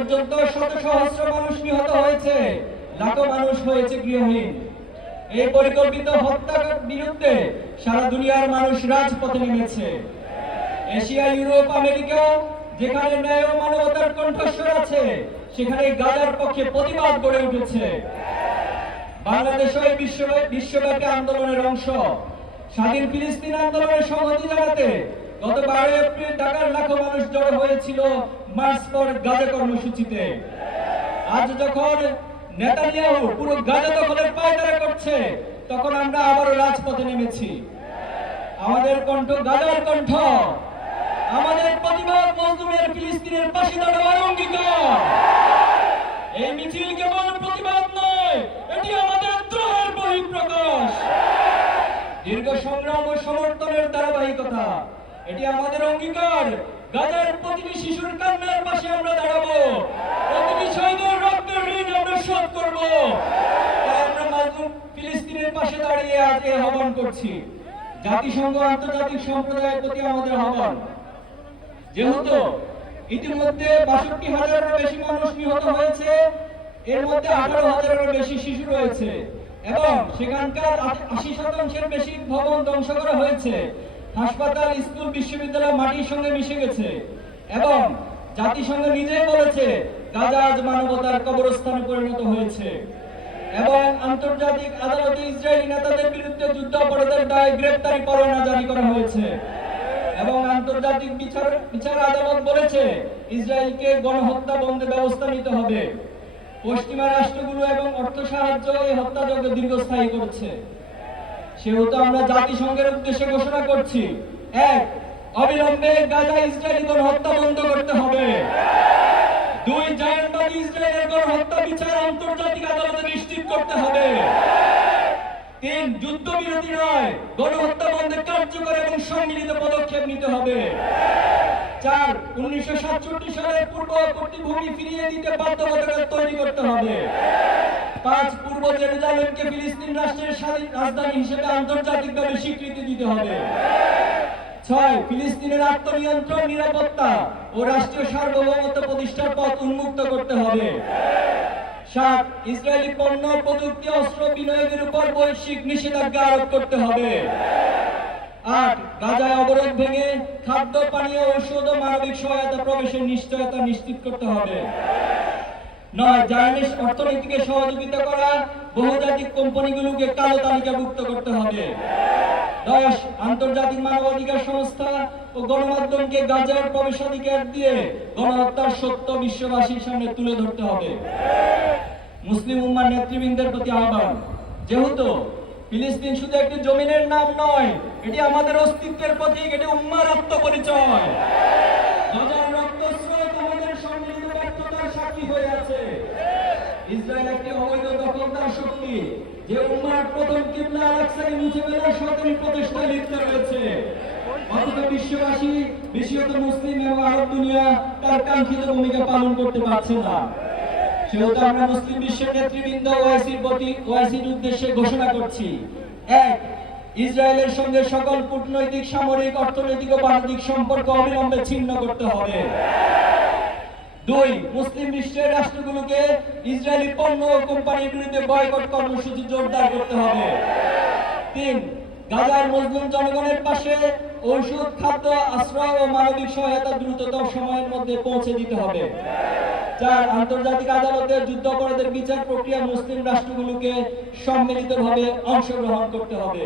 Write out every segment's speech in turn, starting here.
পর্যন্ত শত সহস্র মানুষ নিহত হয়েছে। লাখো মানুষ হয়েছে গৃহহীন। এই পরিকল্পিত হত্যার বিরুদ্ধে সারা দুনিয়ার মানুষ রাজপথে নেমেছে। এশিয়া, ইউরোপ আমেরিকা যেখানে ন্যায় ও মানবতার কণ্ঠস্বর আছে, সেখানে গাজার পক্ষে প্রতিবাদ গড়ে উঠেছে। বাংলাদেশ বিশ্ব বিশ্বব্যাপী আন্দোলনের অংশ। স্বাধীন ফিলিস্তিন আন্দোলনের সংহতি জানাতে গত বারো এপ্রিল ঢাকার লাখো মানুষ জড়ো হয়েছিল মার্চ পর গাজা কর্মসূচিতে। আজ যখন নেতানিয়াহু পুরো গাজা দখলের পায়তারা করছে, তখন আমরা আবারও রাজপথে নেমেছি। আমাদের কণ্ঠ গাজার কণ্ঠ। আমাদের প্রতিবাদ মজলুমের ফিলিস্তিনের পাশে দাঁড়াবার অঙ্গীকার এই মিছিল কেবল প্রতিবাদ নয় এটি আমাদের দ্রোহের বহিঃপ্রকাশ দীর্ঘ সংগ্রাম ও সমর্থনের ধারাবাহিকতা এটি আমাদের অঙ্গীকার। গাজার প্রতিটি শিশুর কান্নার পাশে আমরা দাঁড়াবো। প্রতিটি শহীদের রক্তের ঋণ আমরা শোধ করব। ফিলিস্তিনের পাশে দাঁড়িয়ে আজ এই আহ্বান করছি। জাতিসংঘ আন্তর্জাতিক সম্প্রদায়ের প্রতি আমাদের আহ্বান। যেহেতু ইতিমধ্যে বাষট্টি হাজারেরও বেশি মানুষ নিহত হয়েছে, এর মধ্যে আঠারো হাজারেরও বেশি শিশু রয়েছে। এবং সেখানকার আশি শতাংশের বেশি ভবন ধ্বংস করা হয়েছে। হাসপাতাল, স্কুল, বিশ্ববিদ্যালয় মাটির সঙ্গে মিশে গেছে এবং জাতিসংঘ নিজেই বলেছে, গাজা আজ মানবতার কবরস্থানে পরিণত হয়েছে। এবং আন্তর্জাতিক আদালতে ইসরায়েলি নেতাদের বিরুদ্ধে যুদ্ধ অপরাধের দায় গ্রেপ্তারি পরোয়ানা জারি করা হয়েছে। এবং আন্তর্জাতিক বিচার বিচার আদালত বলেছে, ইসরায়েলকে গণহত্যা বন্ধে ব্যবস্থা নিতে হবে। পশ্চিমা রাষ্ট্রগুলো এবং অর্থ সাহায্য এই হত্যাযজ্ঞ দীর্ঘস্থায়ী করছে। সেহেতু আমরা জাতিসংঘের উদ্দেশ্যে ঘোষণা করছি। এক, অবিলম্বে গাজা ইসরায়েলি গণহত্যা বন্ধ করতে হবে। দুই, জায়নবাদী ইসরায়েলের গণহত্যা বিচার আন্তর্জাতিক আদালতে নিশ্চিত করতে হবে। তিন, যুদ্ধবিরতি নয়, গণহত্যা বন্ধে কার্যকর এবং সম্মিলিত পদক্ষেপ নিতে হবে। চার, উনিশশো সালের পূর্ব ভূমি ফিরিয়ে দিতে বাধ্যবাধকতা তৈরি করতে হবে। পাঁচ পূর্ব জেরুজালেমকে ফিলিস্তিন রাষ্ট্রের স্বাধীন রাজধানী হিসেবে আন্তর্জাতিকভাবে স্বীকৃতি দিতে হবে। ছয়, ফিলিস্তিনের আত্মনিয়ন্ত্রণ, নিরাপত্তা ও রাষ্ট্রীয় সার্বভৌমত্ব প্রতিষ্ঠার পথ উন্মুক্ত করতে হবে। সাত, ইসরায়েলি পণ্য, প্রযুক্তি, অস্ত্র বিনিয়োগের উপর বৈশ্বিক নিষেধাজ্ঞা আরোপ করতে হবে। আট, গাজায় অবরোধ ভেঙে খাদ্য, পানীয়, ঔষধ ও মানবিক সহায়তা, প্রবেশের নিশ্চয়তা নিশ্চিত করতে হবে। নয় জার্নিশ অর্থনীতিকে সহযোগিতা করা বহুজাতিক কোম্পানিগুলোকে কালো তালিকাভুক্ত করতে হবে। দশ, আন্তর্জাতিক মানবাধিকার সংস্থা ও গণমাধ্যমকে গাজার প্রবেশাধিকার দিয়ে গণহত্যার সত্য বিশ্ববাসীর সামনে তুলে ধরতে হবে। মুসলিম উম্মার নেতৃবৃন্দের প্রতি আহ্বান, যেহেতু ফিলিস্তিন শুধু একটি জমিনের নাম নয়, এটি আমাদের অস্তিত্বের প্রতীক, এটি উম্মার আত্মপরিচয় গাজার রক্তস্রোত আমাদের সম্মিলিত ব্যর্থতার সাক্ষী হয়ে আছে ইসরায়েল একটি অবৈধ দখলদার শক্তি যে উম্মার প্রথম কিবলা আলাক্সাকে মুছে ফেলার প্রচেষ্টায় লিপ্ত রয়েছে। অথচ বিশ্ববাসী মুসলিম এবং আরব দুনিয়া তার কাঙ্ক্ষিত ভূমিকা পালন করতে পারছে না। সেহেতু আমরা মুসলিম বিশ্বের নেতৃবৃন্দ ওআইসির প্রতি ওআইসির উদ্দেশ্যে ঘোষণা করছি। এক, ইসরায়েলের সঙ্গে সকল কূটনৈতিক, সামরিক, অর্থনৈতিক ও বাণিজ্যিক সম্পর্ক অবিলম্বে ছিন্ন করতে হবে। দুই, মুসলিম বিশ্বের রাষ্ট্রগুলোকে ইসরায়েলি পণ্য কোম্পানির বিরুদ্ধে বয়কট কর্মসূচি জোরদার করতে হবে। তিন, গাজার মজলুম জনগণের পাশে ঔষধ, খাদ্য, আশ্রয় ও মানবিক সহায়তা দ্রুততম সময়ের মধ্যে পৌঁছে দিতে হবে। চার, আন্তর্জাতিক আদালতে যুদ্ধাপরাধের বিচার প্রক্রিয়া মুসলিম রাষ্ট্রগুলোকে সম্মিলিতভাবে অংশগ্রহণ করতে হবে।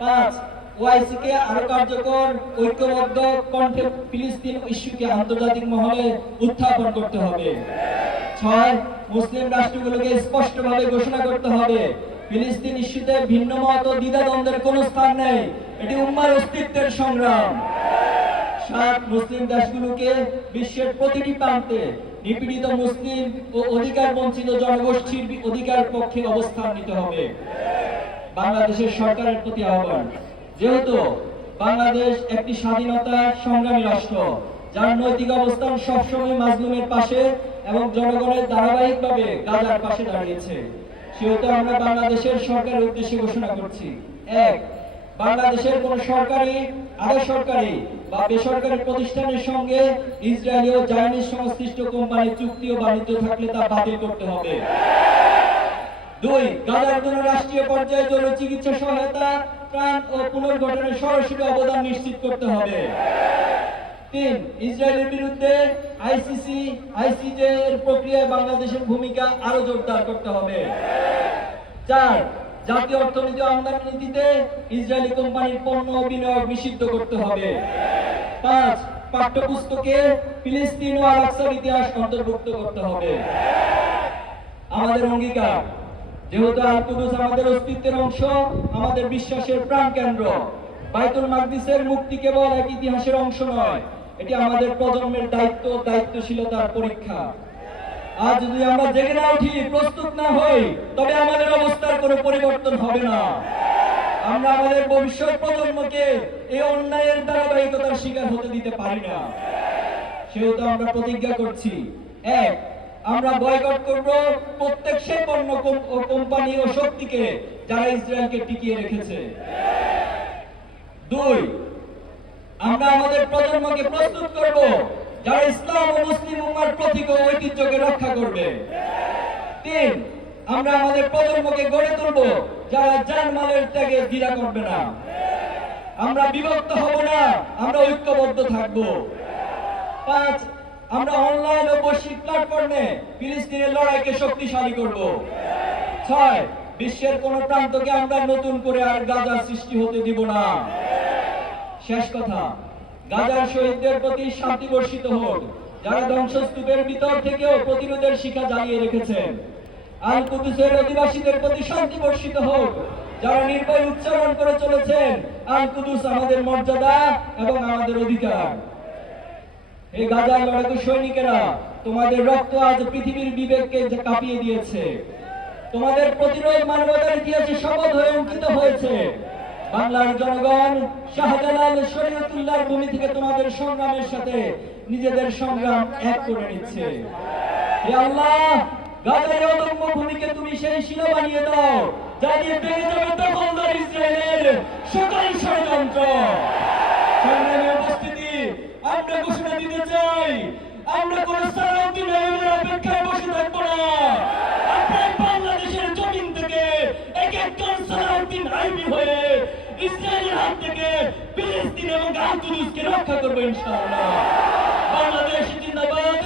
পাঁচ ওআইসি কে আরও কার্যকর, ঐক্যবদ্ধ কণ্ঠে ফিলিস্তিন ইস্যুকে আন্তর্জাতিক মহলে উত্থাপন করতে হবে। ছয়, মুসলিম রাষ্ট্রগুলোকে স্পষ্টভাবে ঘোষণা করতে হবে। ফিলিস্তিন ইস্যুতে ও দ্বিধাদ্বন্দ্বের কোনো স্থান নেই। এটি উম্মার অস্তিত্বের সংগ্রাম। সাত, মুসলিম দেশগুলোকে বিশ্বের প্রতিটি প্রান্তে নিপীড়িত মুসলিম ও অধিকার বঞ্চিত জনগোষ্ঠীর অধিকার পক্ষে অবস্থান নিতে হবে। বাংলাদেশের সরকারের প্রতি আহ্বান। যেহেতু বাংলাদেশ একটি স্বাধীনতা সংগ্রামী রাষ্ট্র, যার নৈতিক অবস্থান সবসময় মাজলুমের পাশে এবং জনগণের ধারাবাহিকভাবে গাজার পাশে দাঁড়িয়েছে। সেহেতু আমরা বাংলাদেশের সরকারের উদ্দেশ্যে ঘোষণা করছি। এক, বাংলাদেশের কোন সরকারি, আধা সরকারি বা বেসরকারি প্রতিষ্ঠানের সঙ্গে ইসরায়েলি ও জাইনিজ সংশ্লিষ্ট কোম্পানির চুক্তি ও বাণিজ্য থাকলে তা বাতিল করতে হবে। দুই গাজার জন্য রাষ্ট্রীয় পর্যায়ে জরুরি চিকিৎসা সহায়তা, ত্রাণ ও পুনর্গঠনের সরাসরি অবদান নিশ্চিত করতে হবে। তিন, ইসরায়েলের বিরুদ্ধে আইসিসি, আইসিজে এর প্রক্রিয়ায় বাংলাদেশের ভূমিকা আরও জোরদার করতে হবে। চার, জাতীয় অর্থনীতি আমদানি নীতিতে ইসরায়েলি কোম্পানির পণ্য ও বিনিয়োগ নিষিদ্ধ করতে হবে। পাঁচ, পাঠ্যপুস্তকে ফিলিস্তিন ও আলাক্সার ইতিহাস অন্তর্ভুক্ত করতে হবে। আমাদের অঙ্গীকার যেহেতু আল কুদুস আমাদের অস্তিত্বের অংশ, আমাদের বিশ্বাসের প্রাণ কেন্দ্র। বাইতুল মাকদিসের মুক্তি কেবল এক ইতিহাসের অংশ নয়, এটি আমাদের প্রজন্মের দায়িত্ব, দায়িত্বশীলতার পরীক্ষা। আজ যদি আমরা জেগে না উঠি, প্রস্তুত না হই, তবে আমাদের অবস্থার কোনো পরিবর্তন হবে না। আমরা আমাদের ভবিষ্যৎ প্রজন্মকে এই অন্যায়ের ধারাবাহিকতার শিকার হতে দিতে পারি না। সেহেতু আমরা প্রতিজ্ঞা করছি, এক আমরা বয়কট করব প্রত্যেক সেই পণ্য কোম্পানি ও শক্তিকে যারা ইসরায়েলকে টিকিয়ে রেখেছে। দুই, আমরা আমাদের প্রজন্মকে প্রস্তুত করব যারা ইসলাম ও মুসলিম উম্মার প্রতীক ও ঐতিহ্যকে রক্ষা করবে। তিন, আমরা আমাদের প্রজন্মকে গড়ে তুলব যারা জানমালের ত্যাগে দ্বিধা করবে না। আমরা বিভক্ত হব না, আমরা ঐক্যবদ্ধ থাকব। পাঁচ আমরা অনলাইন ও বৈশ্বিক প্ল্যাটফর্মে ফিলিস্তিনের লড়াইকে শক্তিশালী করব। ছয়, বিশ্বের কোন প্রান্তকে আমরা নতুন করে আর গাজার সৃষ্টি হতে দিব না। শেষ কথা, গাজার শহীদদের প্রতি শান্তি বর্ষিত হোক, যারা ধ্বংসস্তূপের ভিতর থেকেও প্রতিরোধের শিখা জ্বালিয়ে রেখেছেন। আল কুদুসের অধিবাসীদের প্রতি শান্তি বর্ষিত হোক, যারা নির্ভয় উচ্চারণ করে চলেছেন আল কুদুস আমাদের মর্যাদা এবং আমাদের অধিকার। এই গাজার লড়াকু সৈনিকেরা, তোমাদের রক্ত আজ পৃথিবীর বিবেককে কাঁপিয়ে দিয়েছে। তোমাদের প্রতিরোধ মানবতার ইতিহাসে শপথ হয়ে অঙ্কিত হয়েছে। বাংলার জনগণ শাহজালাল শরীয়তুল্লাহর ভূমি থেকে তোমাদের সংগ্রামের সাথে নিজেদের সংগ্রাম এক করে নিচ্ছে। হে আল্লাহ, গাজার অদম্য ভূমিকে তুমি সেই শিলা বানিয়ে দাও, যা দিয়ে ভেঙে যাবে দখলদার ইসরায়েলের সকল ষড়যন্ত্র। সংগ্রামী উপস্থিতি, আমরা ঘোষণা বাংলাদেশের জমিন থেকে এক একজন সালাউদ্দিন আইবি হয়ে ইসরায়েলের হাত থেকে ফিলিস্তিন এবং আলকুদুসকে রক্ষা করব ইনশাআল্লাহ। বাংলাদেশ জিন্দাবাদ